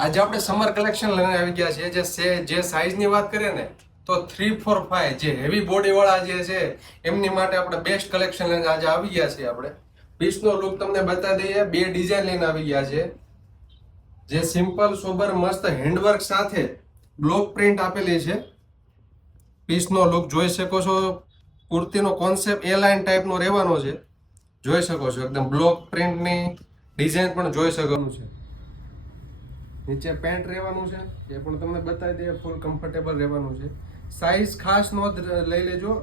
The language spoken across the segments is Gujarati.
આજે આપણે સમર કલેક્શન લઈને આવી ગયા છીએ જે સાઈઝની વાત કરીએ ને તો 3, 4, 5 જે હેવી બોડી વાળા જે છે એમની માટે આપણે બેસ્ટ કલેક્શન લઈને આજે આવી ગયા છીએ. આપણે પીસનો લુક તમને બતાવી દઈએ. બે ડિઝાઇન લઈને આવી ગયા છે જે સિમ્પલ સોબર મસ્ત હેન્ડવર્ક સાથે બ્લોક પ્રિન્ટ આપેલી છે. પીસનો લુક જોઈ શકો છો. કુર્તીનો કોન્સેપ્ટ એ લાઇન ટાઈપનો રહેવાનો છે. જોઈ શકો છો એકદમ બ્લોક પ્રિન્ટની ડિઝાઇન પણ જોઈ શકવાનું છે. નીચે પેન્ટ રહેવાનું છે એ પણ તમને બતાવી દઈએ. ફૂલ કમ્ફર્ટેબલ રહેવાનું છે. સાઈઝ ખાસ નોંધ લઈ લેજો.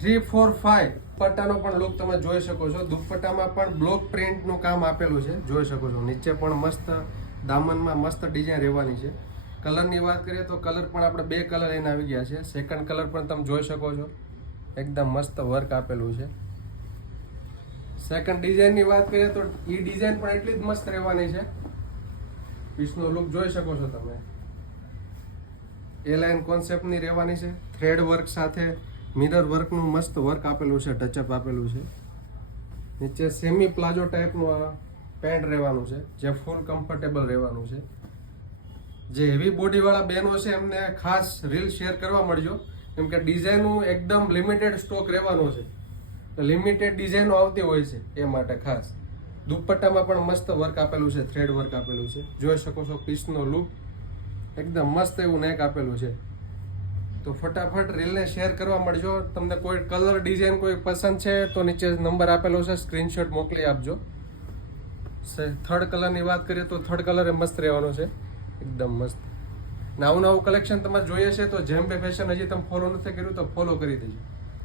3, 4, 5 દુપટ્ટાનો પણ લુક તમે જોઈ શકો છો. દુપટ્ટામાં પણ બ્લોક પ્રિન્ટનું કામ આપેલું છે. જોઈ શકો છો. નીચે પણ મસ્ત દામનમાં મસ્ત ડિઝાઇન રહેવાની છે. કલરની વાત કરીએ તો કલર પણ આપણે 2 કલર લઈને આવી ગયા છે. સેકન્ડ કલર પણ તમે જોઈ શકો છો. એકદમ મસ્ત વર્ક આપેલું છે. સેકન્ડ ડિઝાઇનની વાત કરીએ તો એ ડિઝાઇન પણ એટલી જ મસ્ત રહેવાની છે. પીસનો લુક જોઈ શકો છો તમે. એ લાઇન કોન્સેપ્ટની રહેવાની છે. થ્રેડ વર્ક સાથે મિરર વર્કનું મસ્ત વર્ક આપેલું છે. ટચઅપ આપેલું છે. નીચે સેમી પ્લાઝો ટાઈપનું પેન્ટ રહેવાનું છે જે ફૂલ કમ્ફર્ટેબલ રહેવાનું છે. જે હેવી બોડીવાળા બહેનો છે એમને ખાસ રીલ શેર કરવા મળજો, કેમ કે ડિઝાઇનનું એકદમ લિમિટેડ સ્ટોક રહેવાનો છે. લિમિટેડ ડિઝાઇનો આવતી હોય છે એ માટે ખાસ. દુપટ્ટામાં પણ મસ્ત વર્ક આપેલું છે. થ્રેડ વર્ક આપેલું છે. જોઈ શકો છો. પીસનો લુક એકદમ મસ્ત એવું નેક આપેલું છે. તો ફટાફટ રીલને શેર કરવા મળજો. તમને કોઈ કલર ડિઝાઇન કોઈ પસંદ છે તો નીચે નંબર આપેલો છે, સ્ક્રીનશોટ મોકલી આપજો. થર્ડ કલરની વાત કરીએ તો થર્ડ કલર એ મસ્ત રહેવાનો છે. એકદમ મસ્ત. નવું કલેક્શન તમારે જોઈએ છે તો જેમ બે ફેશન હજી તમે ફોલો નથી કર્યું તો ફોલો કરી દેજો.